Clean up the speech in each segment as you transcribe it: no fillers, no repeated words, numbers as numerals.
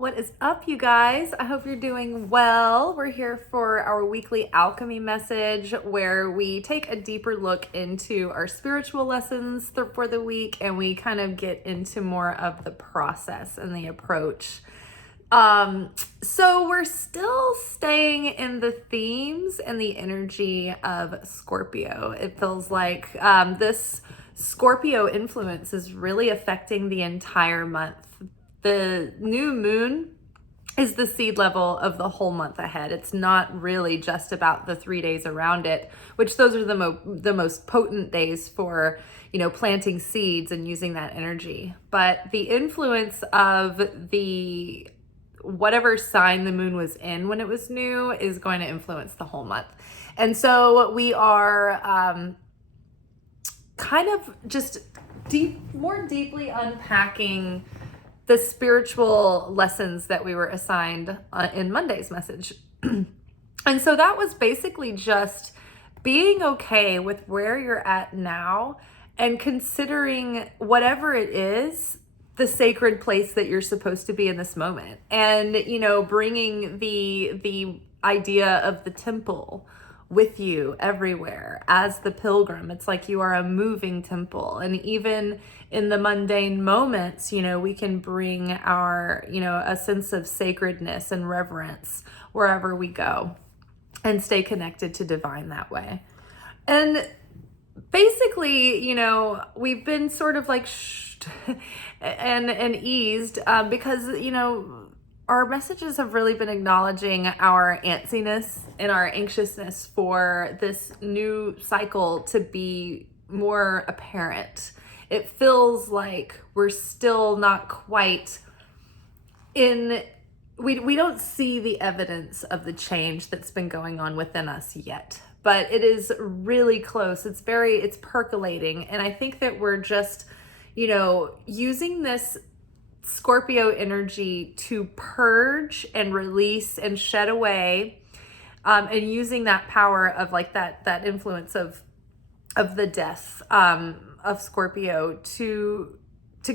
What is up, you guys? I hope you're doing well. We're here for our weekly alchemy message where we take a deeper look into our spiritual lessons for the week and we kind of get into more of the process and the approach. So we're still staying in the themes and the energy of Scorpio. It feels like this Scorpio influence is really affecting the entire month. The new moon is the seed level of the whole month ahead. It's not really just about the 3 days around it, which those are the most potent days for, planting seeds and using that energy. But the influence of the whatever sign the moon was in when it was new is going to influence the whole month. And so we are kind of just more deeply unpacking the spiritual lessons that we were assigned in Monday's message. And so that was basically just being okay with where you're at now and considering whatever it is, the sacred place that you're supposed to be in this moment. And, bringing the idea of the temple with you everywhere as the pilgrim. It's like you are a moving temple. And even in the mundane moments, we can bring our, a sense of sacredness and reverence wherever we go and stay connected to divine that way. And basically, we've been sort of like and eased because, our messages have really been acknowledging our antsiness and our anxiousness for this new cycle to be more apparent. It feels like we're still not quite in, we don't see the evidence of the change that's been going on within us yet, but it is really close. It's percolating. And I think that we're just, using this Scorpio energy to purge and release and shed away, and using that power of like that influence of the death of Scorpio to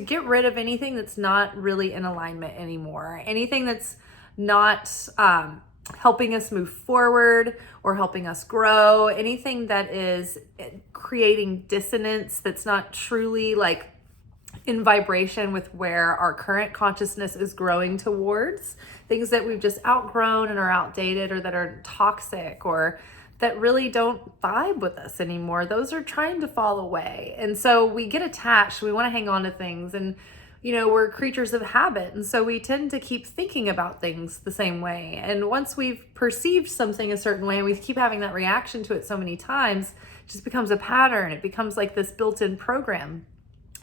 get rid of anything that's not really in alignment anymore, anything that's not helping us move forward or helping us grow, anything that is creating dissonance that's not truly like in vibration with where our current consciousness is growing towards, things that we've just outgrown and are outdated or that are toxic or that really don't vibe with us anymore. Those are trying to fall away. And so we get attached, we want to hang on to things, and we're creatures of habit. And so we tend to keep thinking about things the same way. And once we've perceived something a certain way and we keep having that reaction to it so many times, it just becomes a pattern. It becomes like this built-in program.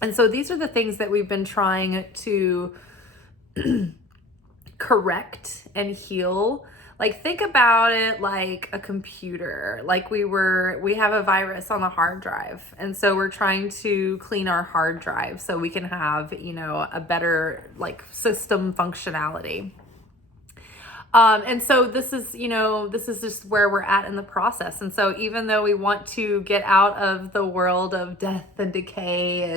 And so these are the things that we've been trying to correct and heal. Like, think about it like a computer. Like we have a virus on the hard drive. And so we're trying to clean our hard drive so we can have, a better like system functionality. And so this is just where we're at in the process. And so even though we want to get out of the world of death and decay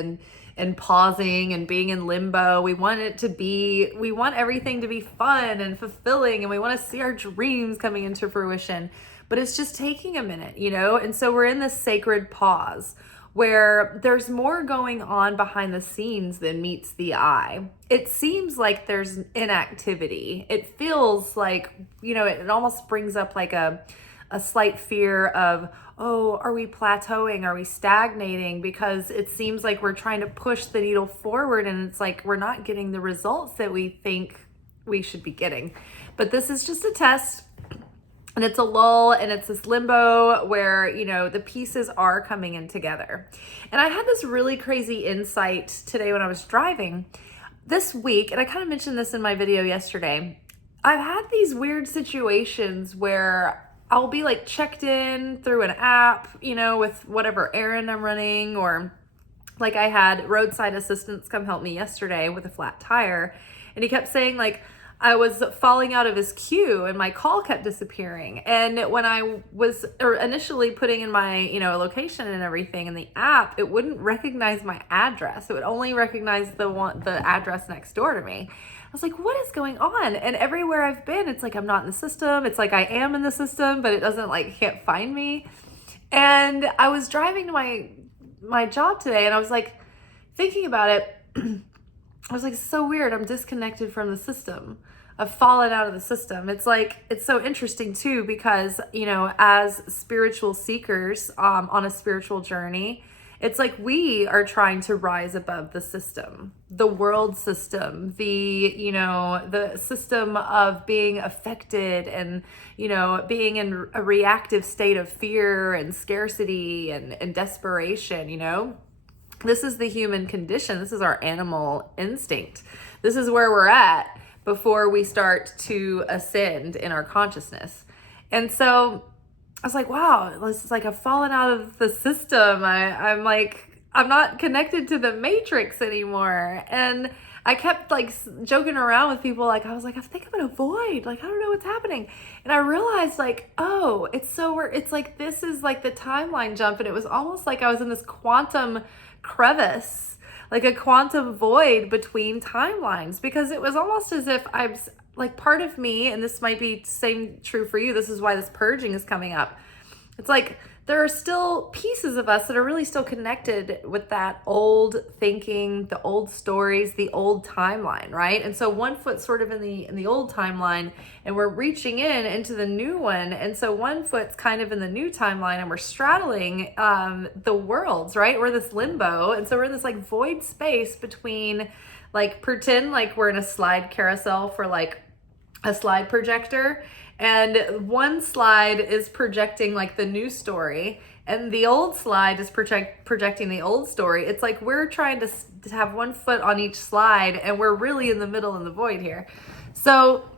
and pausing and being in limbo, we want everything to be fun and fulfilling, and we want to see our dreams coming into fruition. But it's just taking a minute, And so we're in this sacred pause where there's more going on behind the scenes than meets the eye. It seems like there's inactivity. It feels like, it almost brings up like a slight fear of, oh, are we plateauing? Are we stagnating? Because it seems like we're trying to push the needle forward and it's like we're not getting the results that we think we should be getting. But this is just a test. And it's a lull and it's this limbo where, the pieces are coming in together. And I had this really crazy insight today when I was driving this week. And I kind of mentioned this in my video yesterday. I've had these weird situations where I'll be like checked in through an app, with whatever errand I'm running, or like I had roadside assistance come help me yesterday with a flat tire. And he kept saying like, I was falling out of his queue and my call kept disappearing. And when I was initially putting in my, location and everything in the app, it wouldn't recognize my address. It would only recognize the address next door to me. I was like, what is going on? And everywhere I've been, it's like I'm not in the system. It's like I am in the system, but it doesn't can't find me. And I was driving to my job today and I was like thinking about it. I was like, it's so weird. I'm disconnected from the system. I've fallen out of the system. It's so interesting too, because, as spiritual seekers on a spiritual journey, it's like we are trying to rise above the system, the world system, the system of being affected and, being in a reactive state of fear and scarcity and desperation, This is the human condition. This is our animal instinct. This is where we're at before we start to ascend in our consciousness. And so I was like, wow, this is I've fallen out of the system. I'm not connected to the matrix anymore. And I kept joking around with people. I think I'm in a void. I don't know what's happening. And I realized oh, it's this is the timeline jump. And it was almost like I was in this quantum crevice, a quantum void between timelines, because it was almost as if I'm part of me, and this might be same true for you. This is why this purging is coming up. It's there are still pieces of us that are really still connected with that old thinking, the old stories, the old timeline, right? And so one foot's sort of in the old timeline, and we're reaching into the new one. And so one foot's kind of in the new timeline, and we're straddling the worlds, right? We're this limbo, and so we're in this void space between pretend we're in a slide carousel for a slide projector. And one slide is projecting the new story, and the old slide is projecting the old story. It's we're trying to have one foot on each slide, and we're really in the middle in the void here. So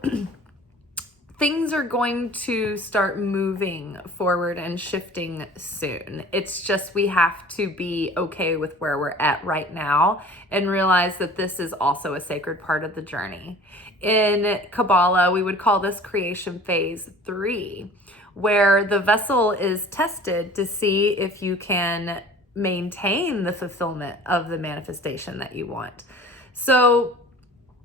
things are going to start moving forward and shifting soon. It's just we have to be okay with where we're at right now and realize that this is also a sacred part of the journey. In Kabbalah, we would call this creation phase 3, where the vessel is tested to see if you can maintain the fulfillment of the manifestation that you want. So,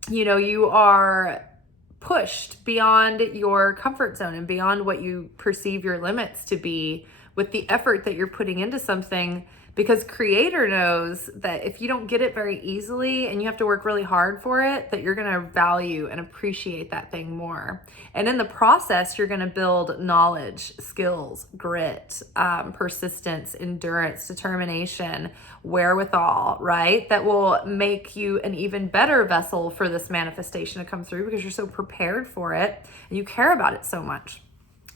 you are pushed beyond your comfort zone and beyond what you perceive your limits to be with the effort that you're putting into something, because Creator knows that if you don't get it very easily and you have to work really hard for it, that you're going to value and appreciate that thing more. And in the process, you're going to build knowledge, skills, grit, persistence, endurance, determination, wherewithal, right? That will make you an even better vessel for this manifestation to come through, because you're so prepared for it and you care about it so much.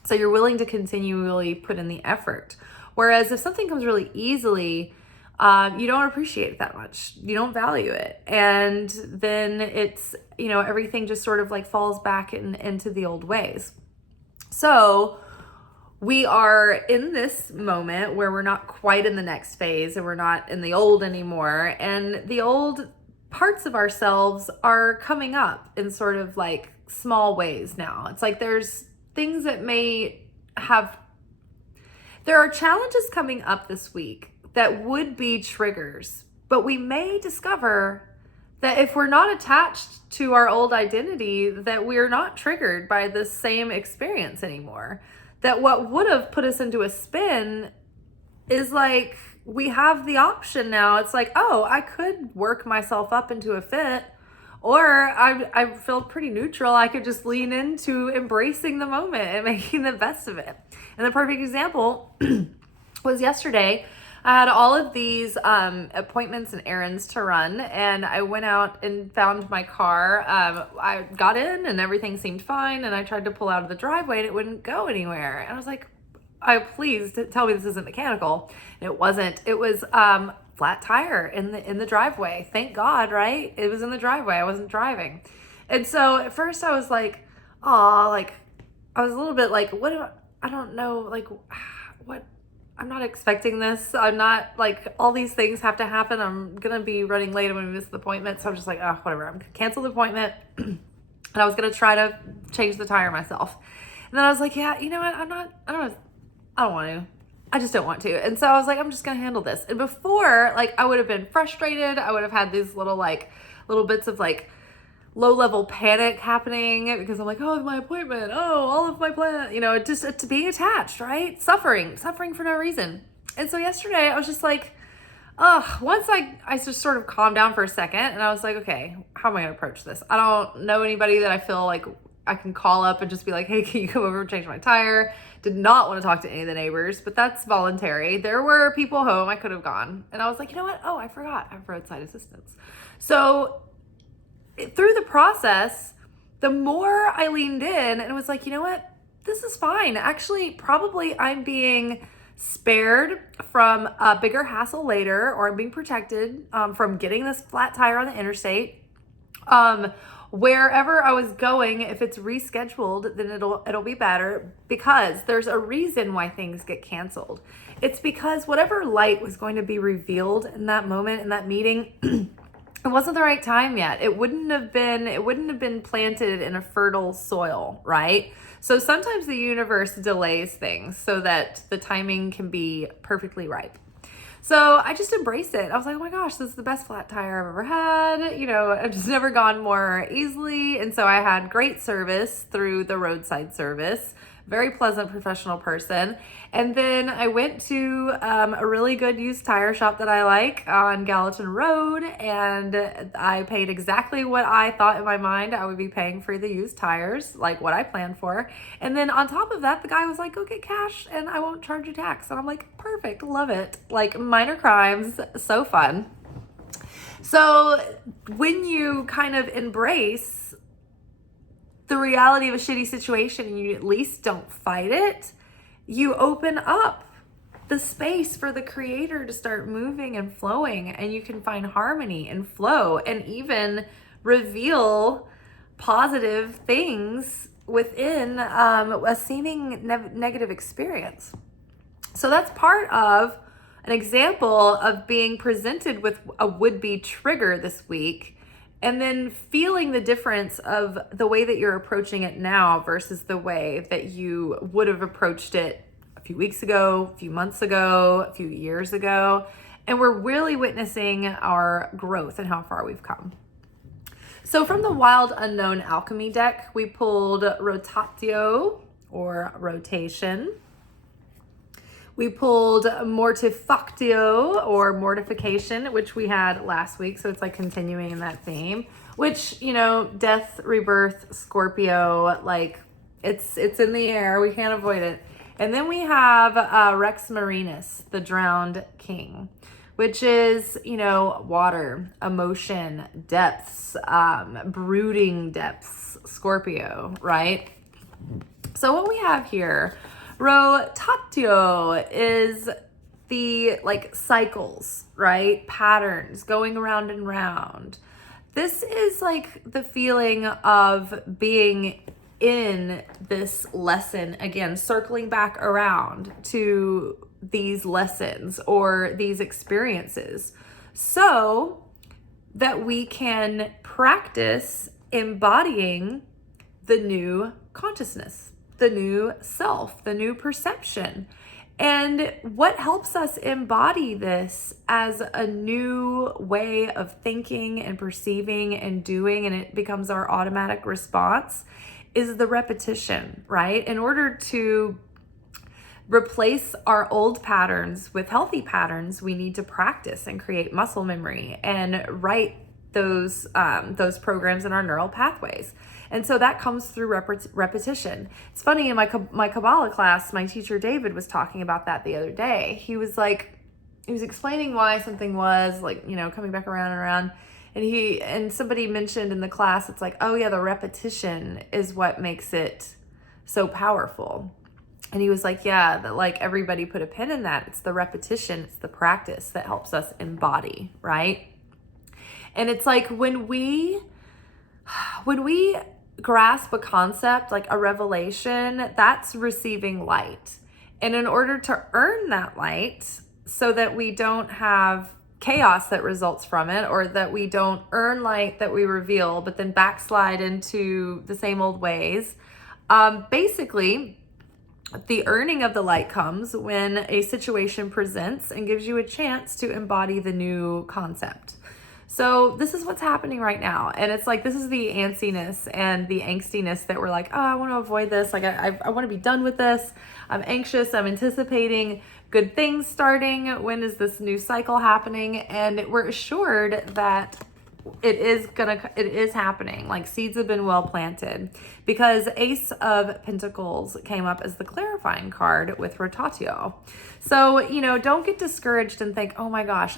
So you're willing to continually put in the effort. Whereas if something comes really easily, you don't appreciate it that much. You don't value it. And then it's, everything just sort of falls back into the old ways. So we are in this moment where we're not quite in the next phase, and we're not in the old anymore. And the old parts of ourselves are coming up in sort of small ways now. It's there's things that there are challenges coming up this week that would be triggers, but we may discover that if we're not attached to our old identity, that we're not triggered by the same experience anymore. That what would have put us into a spin is we have the option now. It's oh, I could work myself up into a fit, or I feel pretty neutral. I could just lean into embracing the moment and making the best of it. And the perfect example was yesterday. I had all of these appointments and errands to run, and I went out and found my car. I got in and everything seemed fine, and I tried to pull out of the driveway and it wouldn't go anywhere. And I was like, please tell me this isn't mechanical. And it wasn't. It was flat tire in the driveway. Thank God, right? It was in the driveway. I wasn't driving. And so at first I was I was a little bit I don't know, what, I'm not expecting this. I'm not all these things have to happen. I'm going to be running late. I'm going to miss the appointment. So I'm just oh, whatever. I'm going to cancel the appointment. And I was going to try to change the tire myself. And then I was like, yeah, you know what? I don't want to. I just don't want to. And so I was like, I'm just going to handle this. And before, like, I would have been frustrated. I would have had these little bits of like low level panic happening because I'm like, oh, my appointment. Oh, all of my plan, just to being attached, right? Suffering for no reason. And so yesterday I was just like, once I just sort of calmed down for a second and I was like, okay, how am I going to approach this? I don't know anybody that I feel like I can call up and just be like, hey, can you come over and change my tire? Did not want to talk to any of the neighbors, but that's voluntary. There were people home. I could have gone. And I was like, you know what? Oh, I forgot. I have roadside assistance. So through the process, the more I leaned in and was like, you know what? This is fine. Actually, probably I'm being spared from a bigger hassle later, or I'm being protected from getting this flat tire on the interstate. Wherever I was going, if it's rescheduled, then it'll be better, because there's a reason why things get canceled. It's because whatever light was going to be revealed in that moment, in that meeting, it wasn't the right time yet. It wouldn't have been planted in a fertile soil, right? So sometimes the universe delays things so that the timing can be perfectly ripe. So I just embraced it. I was like, oh my gosh, this is the best flat tire I've ever had. I've just never gone more easily. And so I had great service through the roadside service, very pleasant professional person. And then I went to a really good used tire shop that I like on Gallatin Road. And I paid exactly what I thought in my mind I would be paying for the used tires, like what I planned for. And then on top of that, the guy was like, go get cash and I won't charge you tax. And I'm like, perfect, love it. Like, minor crimes, so fun. So when you kind of embrace the reality of a shitty situation and you at least don't fight it, you open up the space for the creator to start moving and flowing, and you can find harmony and flow and even reveal positive things within a seeming negative experience. So that's part of an example of being presented with a would-be trigger this week, and then feeling the difference of the way that you're approaching it now versus the way that you would have approached it a few weeks ago, a few months ago, a few years ago. And we're really witnessing our growth and how far we've come. So from the Wild Unknown Alchemy deck, we pulled Rotatio, or rotation. We pulled Mortifactio, or mortification, which we had last week. So it's like continuing in that theme, which, death, rebirth, Scorpio, like it's in the air. We can't avoid it. And then we have Rex Marinus, the drowned king, which is, water, emotion, depths, brooding depths, Scorpio, right? So what we have here, rotatio, is the cycles, right? Patterns going around and round. This is like the feeling of being in this lesson again, circling back around to these lessons or these experiences so that we can practice embodying the new consciousness, the new self, the new perception. And what helps us embody this as a new way of thinking and perceiving and doing, and it becomes our automatic response, is the repetition, right? In order to replace our old patterns with healthy patterns, we need to practice and create muscle memory and write those programs in our neural pathways. And so that comes through repetition. It's funny, in my Kabbalah class, my teacher David was talking about that the other day. He was explaining why something was coming back around and around. And somebody mentioned in the class, it's like, oh yeah, the repetition is what makes it so powerful. And he was like, yeah, that everybody put a pin in that. It's the repetition, it's the practice that helps us embody, right? And it's like when we grasp a concept, like a revelation, that's receiving light. And in order to earn that light so that we don't have chaos that results from it, or that we don't earn light that we reveal, but then backslide into the same old ways. Basically, the earning of the light comes when a situation presents and gives you a chance to embody the new concept. So this is what's happening right now. And it's like, this is the antsiness and the angstiness that we're like, oh, I want to avoid this. Like, I want to be done with this. I'm anxious. I'm anticipating good things starting. When is this new cycle happening? And we're assured that it is happening. Like, seeds have been well planted, because Ace of Pentacles came up as the clarifying card with rotatio. So, don't get discouraged and think, oh my gosh,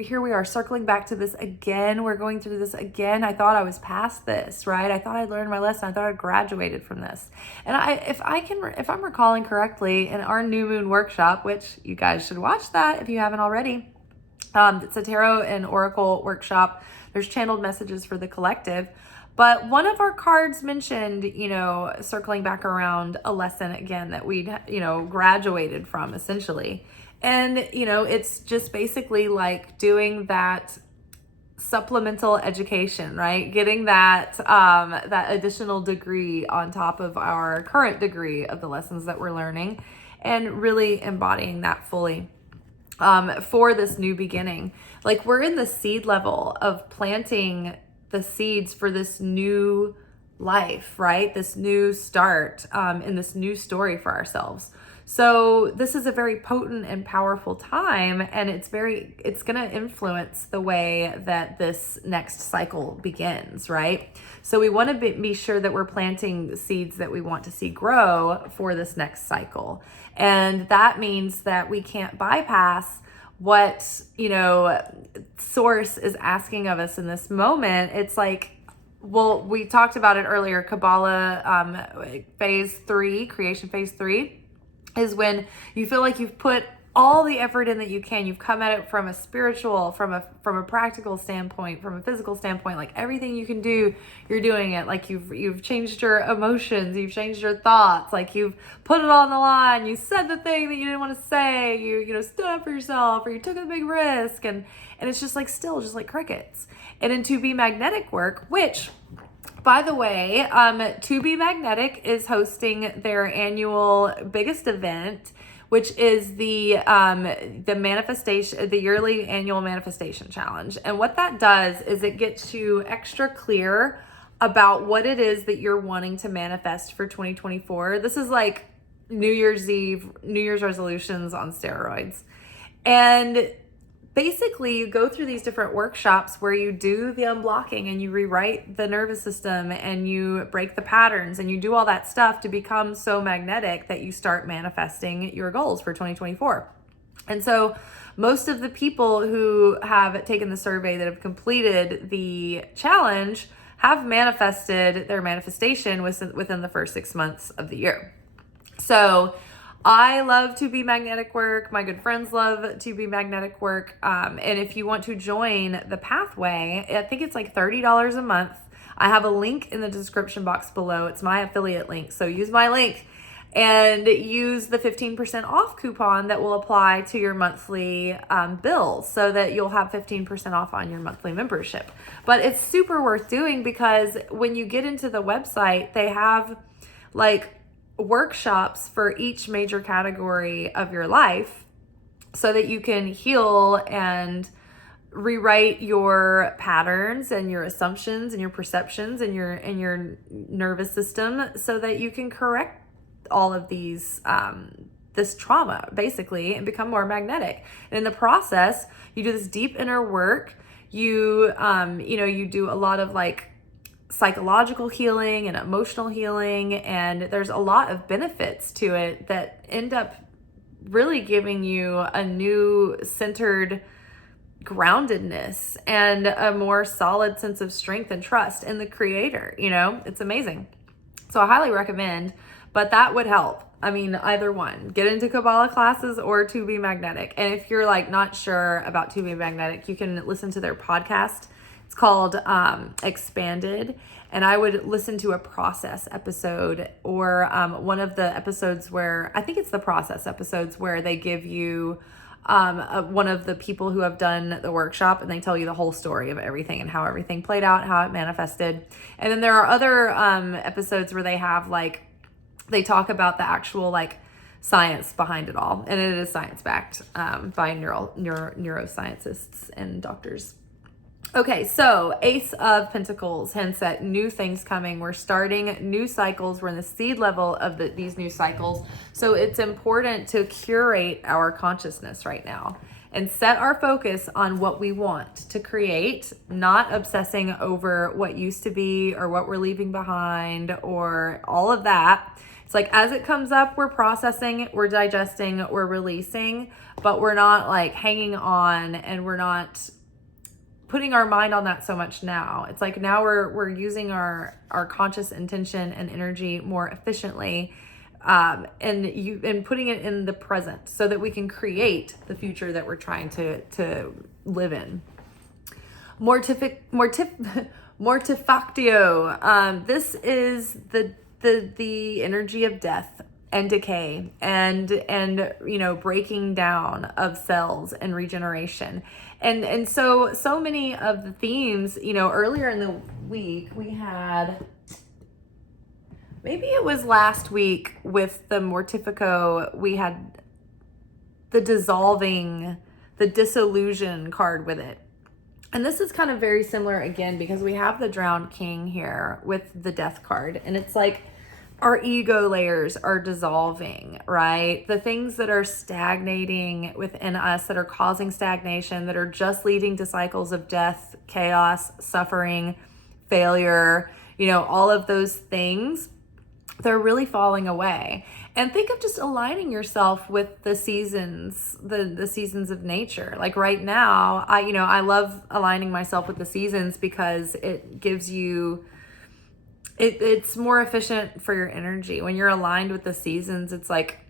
here we are circling back to this again. We're going through this again. I thought I was past this, right? I thought I'd learned my lesson. I thought I'd graduated from this. And if I'm recalling correctly, in our new moon workshop, which you guys should watch that if you haven't already, it's a tarot and oracle workshop. There's channeled messages for the collective. But one of our cards mentioned, circling back around a lesson again that we'd, graduated from, essentially. And, it's just basically like doing that supplemental education, right? Getting that additional degree on top of our current degree of the lessons that we're learning, and really embodying that fully. For this new beginning. Like, we're in the seed level of planting the seeds for this new life, right? This new start, in this new story for ourselves. So this is a very potent and powerful time, and it's going to influence the way that this next cycle begins, right? So we want to be sure that we're planting seeds that we want to see grow for this next cycle. And that means that we can't bypass what, source is asking of us in this moment. It's like, well, we talked about it earlier, Kabbalah, phase 3, creation phase 3, is when you feel like you've put all the effort in that you can. You've come at it from a spiritual, from a practical standpoint, from a physical standpoint. Like, everything you can do, you're doing it. Like, you've changed your emotions, you've changed your thoughts. Like, you've put it all on the line. You said the thing that you didn't want to say. You stood up for yourself, or you took a big risk, and it's just like still just like crickets. And in To Be Magnetic work, which, by the way, To Be Magnetic is hosting their annual biggest event, which is the manifestation, the yearly annual manifestation challenge. And what that does is it gets you extra clear about what it is that you're wanting to manifest for 2024. This is like New Year's Eve, New Year's resolutions on steroids. And basically, you go through these different workshops where you do the unblocking and you rewrite the nervous system and you break the patterns and you do all that stuff to become so magnetic that you start manifesting your goals for 2024. And so most of the people who have taken the survey that have completed the challenge have manifested their manifestation within the first 6 months of the year. So I love To Be Magnetic work. My good friends love To Be Magnetic work. And if you want to join the pathway, I think it's like $30 a month. I have a link in the description box below. It's my affiliate link. So use my link and use the 15% off coupon that will apply to your monthly bill, so that you'll have 15% off on your monthly membership. But it's super worth doing, because when you get into the website, they have like workshops for each major category of your life, so that you can heal and rewrite your patterns and your assumptions and your perceptions and your nervous system, so that you can correct all of these this trauma, basically, and become more magnetic. And in the process, you do this deep inner work. You you do a lot of like psychological healing and emotional healing, and there's a lot of benefits to it that end up really giving you a new centered groundedness and a more solid sense of strength and trust in the creator. It's amazing. So I highly recommend, but that would help. I mean, either one, get into Kabbalah classes or To Be Magnetic. And if you're like not sure about To Be Magnetic, you can listen to their podcast. It's called Expanded. And I would listen to a process episode, or one of the episodes where, I think it's the process episodes, where they give you one of the people who have done the workshop, and they tell you the whole story of everything and how everything played out, how it manifested. And then there are other episodes where they have like, they talk about the actual like science behind it all, and it is science backed by neuroscientists and doctors. Okay, so Ace of Pentacles hints at new things coming. We're starting new cycles. We're in the seed level of these new cycles. So it's important to curate our consciousness right now and set our focus on what we want to create, not obsessing over what used to be or what we're leaving behind or all of that. It's like as it comes up, we're processing, we're digesting, we're releasing, but we're not like hanging on, and we're not putting our mind on that so much now. It's like now we're using our conscious intention and energy more efficiently, and putting it in the present so that we can create the future that we're trying to live in. Mortifactio. This is the energy of death and decay and breaking down of cells and regeneration. And so many of the themes, earlier in the week we had, maybe it was last week with the Mortifico, we had the dissolving, the disillusion card with it. And this is kind of very similar again, because we have the Drowned King here with the Death card. And it's like our ego layers are dissolving, right? The things that are stagnating within us, that are causing stagnation, that are just leading to cycles of death, chaos, suffering, failure, all of those things, they're really falling away. And think of just aligning yourself with the seasons, the seasons of nature. Like right now, I love aligning myself with the seasons because it gives you, it's more efficient for your energy. When you're aligned with the seasons, it's like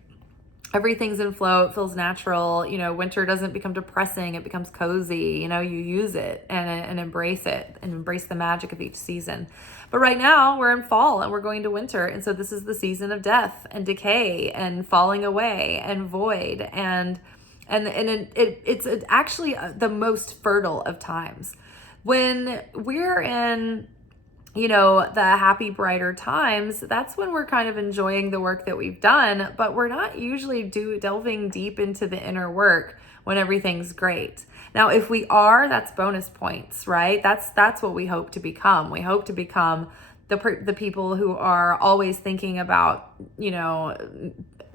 everything's in flow. It feels natural. Winter doesn't become depressing. It becomes cozy. You use it and embrace it and embrace the magic of each season. But right now we're in fall and we're going to winter. And so this is the season of death and decay and falling away and void. And it's actually the most fertile of times. When we're in, the happy, brighter times, that's when we're kind of enjoying the work that we've done, but we're not usually delving deep into the inner work when everything's great. Now, if we are, that's bonus points, right? That's what we hope to become. We hope to become the people who are always thinking about,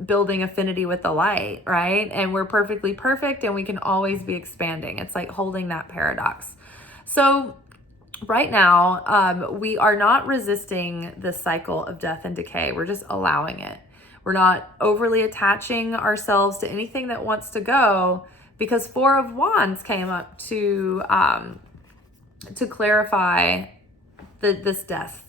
building affinity with the light, right? And we're perfectly perfect and we can always be expanding. It's like holding that paradox. So right now, we are not resisting this cycle of death and decay. We're just allowing it. We're not overly attaching ourselves to anything that wants to go, because Four of Wands came up to clarify this death,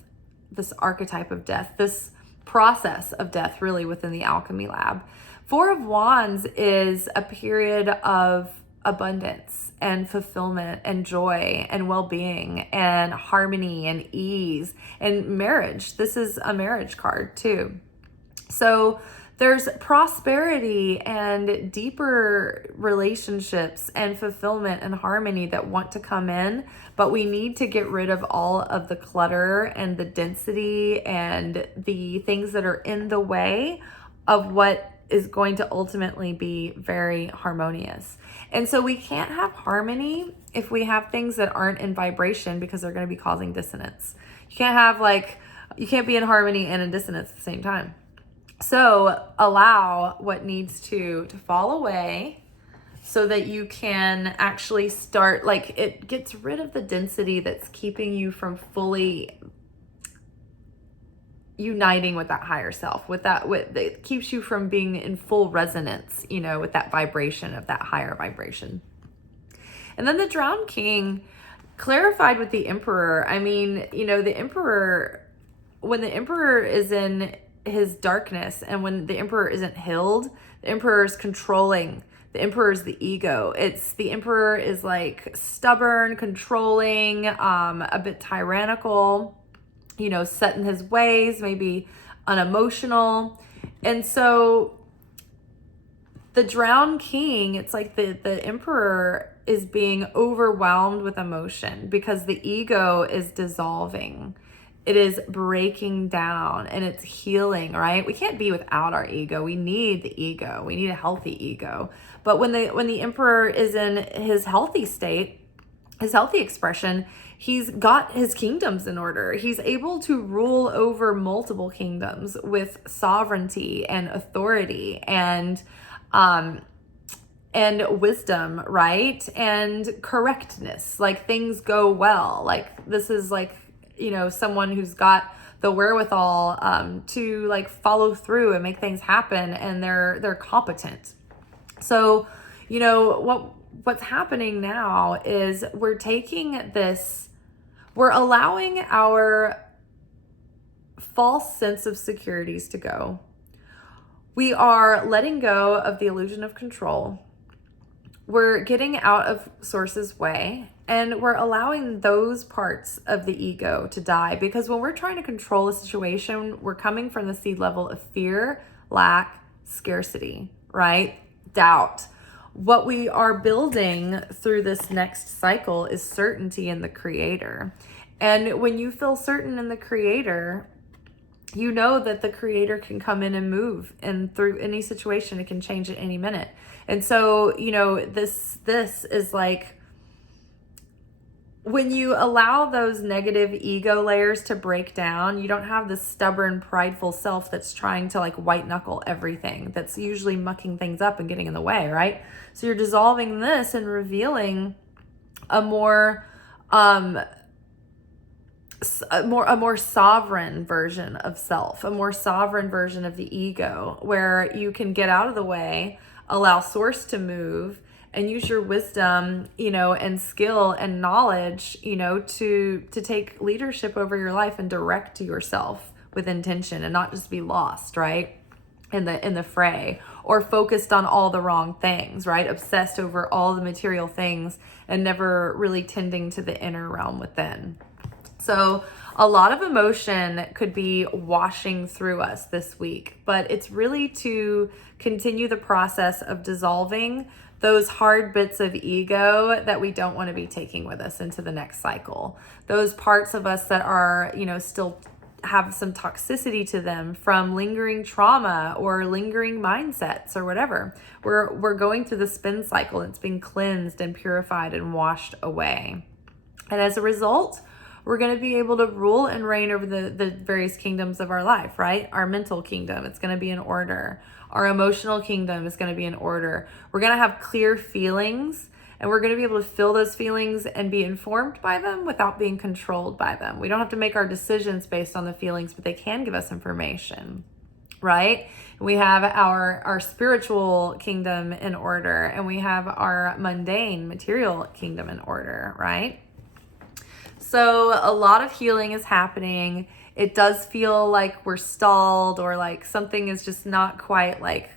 this archetype of death, this process of death really within the alchemy lab. Four of Wands is a period of abundance and fulfillment and joy and well-being and harmony and ease and marriage. This is a marriage card too. So there's prosperity and deeper relationships and fulfillment and harmony that want to come in, but we need to get rid of all of the clutter and the density and the things that are in the way of what is going to ultimately be very harmonious. And so we can't have harmony if we have things that aren't in vibration, because they're going to be causing dissonance. You can't be in harmony and in dissonance at the same time. So allow what needs to fall away so that you can actually start, like, it gets rid of the density that's keeping you from fully uniting with that higher self, it keeps you from being in full resonance, with that vibration of that higher vibration. And then the Drowned King clarified with the Emperor. I mean, the Emperor, when the Emperor is in his darkness and when the Emperor isn't healed, the Emperor is controlling. The Emperor is the ego. The Emperor is like stubborn, controlling, a bit tyrannical, set in his ways, maybe unemotional. And so The drowned king, it's like the emperor is being overwhelmed with emotion because the ego is dissolving. It is breaking down and it's healing, right? We can't be without our ego. We need the ego. We need a healthy ego. But when the emperor is in his healthy state, his healthy expression, he's got his kingdoms in order. He's able to rule over multiple kingdoms with sovereignty and authority and wisdom, right? And correctness. Like, things go well. Like, this is like, someone who's got the wherewithal to like follow through and make things happen, and they're competent. So, what's happening now is we're allowing our false sense of securities to go. We are letting go of the illusion of control. We're getting out of Source's way, and we're allowing those parts of the ego to die, because when we're trying to control a situation, we're coming from the seed level of fear, lack, scarcity, right? Doubt. What we are building through this next cycle is certainty in the Creator. And when you feel certain in the Creator, you know that the Creator can come in and move, and through any situation, it can change at any minute. And so, this is like, when you allow those negative ego layers to break down, you don't have this stubborn, prideful self that's trying to like white knuckle everything, that's usually mucking things up and getting in the way, right? So you're dissolving this and revealing a more sovereign version of self, a more sovereign version of the ego, where you can get out of the way, allow Source to move, and use your wisdom, and skill and knowledge, to take leadership over your life and direct yourself with intention, and not just be lost, right? In the fray, or focused on all the wrong things, right? Obsessed over all the material things and never really tending to the inner realm within. So a lot of emotion could be washing through us this week, but it's really to continue the process of dissolving those hard bits of ego that we don't want to be taking with us into the next cycle. Those parts of us that are, still have some toxicity to them from lingering trauma or lingering mindsets or whatever. We're going through the spin cycle. It's being cleansed and purified and washed away. And as a result, we're going to be able to rule and reign over the various kingdoms of our life, right? Our mental kingdom, it's going to be in order. Our emotional kingdom is going to be in order. We're going to have clear feelings, and we're going to be able to feel those feelings and be informed by them without being controlled by them. We don't have to make our decisions based on the feelings, but they can give us information, right? We have our spiritual kingdom in order, and we have our mundane material kingdom in order, right? So a lot of healing is happening. It does feel like we're stalled, or like something is just not quite like,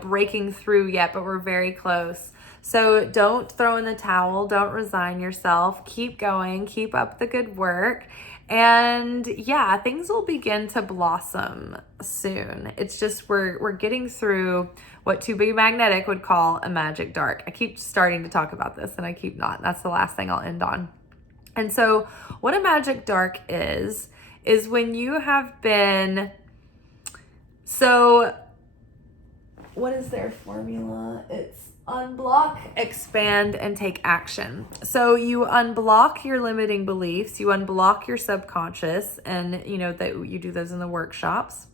breaking through yet, but we're very close. So don't throw in the towel. Don't resign yourself. Keep going. Keep up the good work. And yeah, things will begin to blossom soon. It's just we're getting through what To Be Magnetic would call a magic dark. I keep starting to talk about this and I keep not. That's the last thing I'll end on. And so what a magic dark is when you have been, so what is their formula? It's unblock, expand, and take action. So you unblock your limiting beliefs, you unblock your subconscious, and that you do those in the workshops.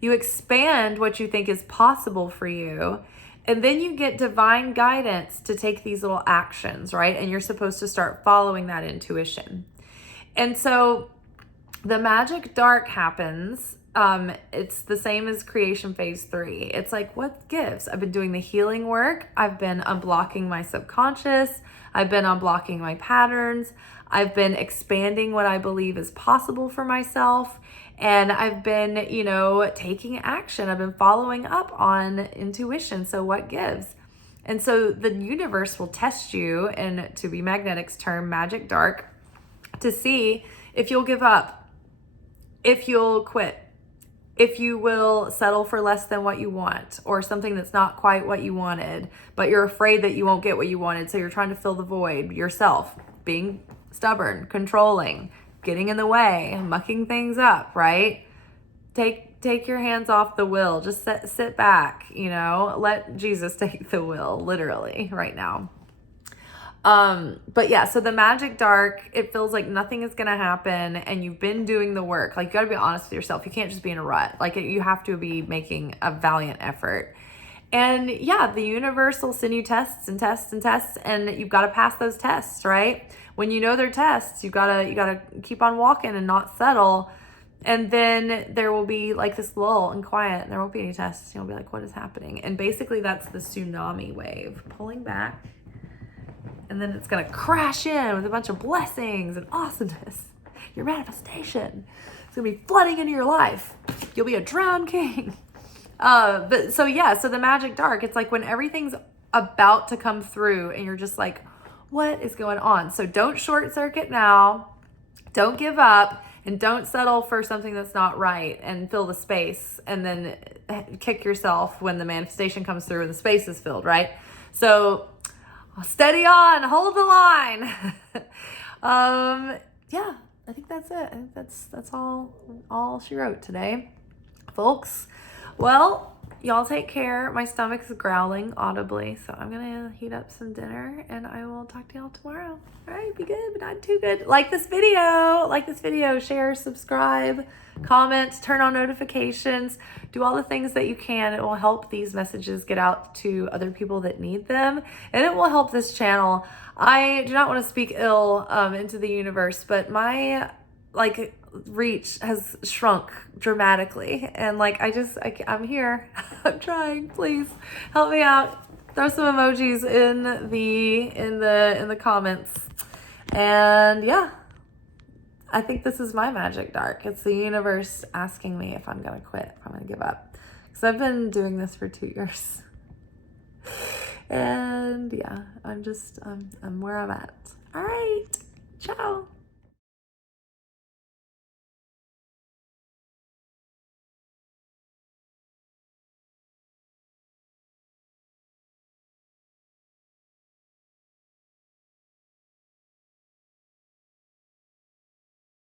You expand what you think is possible for you. And then you get divine guidance to take these little actions, right? And you're supposed to start following that intuition. And so the magic dark happens. It's the same as creation phase 3. It's like, what gives? I've been doing the healing work. I've been unblocking my subconscious. I've been unblocking my patterns. I've been expanding what I believe is possible for myself. And I've been, taking action. I've been following up on intuition. So what gives? And so the universe will test you, in To Be Magnetic's term, magic dark, to see if you'll give up, if you'll quit, if you will settle for less than what you want, or something that's not quite what you wanted, but you're afraid that you won't get what you wanted, so you're trying to fill the void yourself, being stubborn, controlling, getting in the way, mucking things up, right? Take your hands off the wheel. Just sit back, let Jesus take the wheel, literally, right now. But yeah, so the magic dark, it feels like nothing is going to happen, and you've been doing the work. Like, you got to be honest with yourself. You can't just be in a rut. Like, you have to be making a valiant effort. And yeah, the universe will send you tests and tests and tests, and you've got to pass those tests, right? When you know they're tests, you gotta keep on walking and not settle. And then there will be like this lull and quiet, and there won't be any tests. You'll be like, what is happening? And basically that's the tsunami wave pulling back. And then it's going to crash in with a bunch of blessings and awesomeness. Your manifestation. It's going to be flooding into your life. You'll be a drowned king. So the magic dark, it's like when everything's about to come through and you're just like, what is going on? So don't short circuit now. Don't give up, and don't settle for something that's not right and fill the space and then kick yourself when the manifestation comes through and the space is filled, right? So steady on, hold the line. Yeah, I think that's it. I think that's all she wrote today, folks. Well, y'all take care. My stomach's growling audibly, so I'm gonna heat up some dinner, and I will talk to y'all tomorrow. All right, be good, but not too good. Like this video, share, subscribe, comment, turn on notifications, do all the things that you can. It will help these messages get out to other people that need them, and it will help this channel. I do not want to speak ill into the universe, but my reach has shrunk dramatically, and I'm here. I'm trying. Please help me out. Throw some emojis in the comments. And yeah, I think this is my magic dark. It's the universe asking me if I'm gonna quit, if I'm gonna give up, because I've been doing this for 2 years. And yeah, I'm where I'm at. All right, ciao.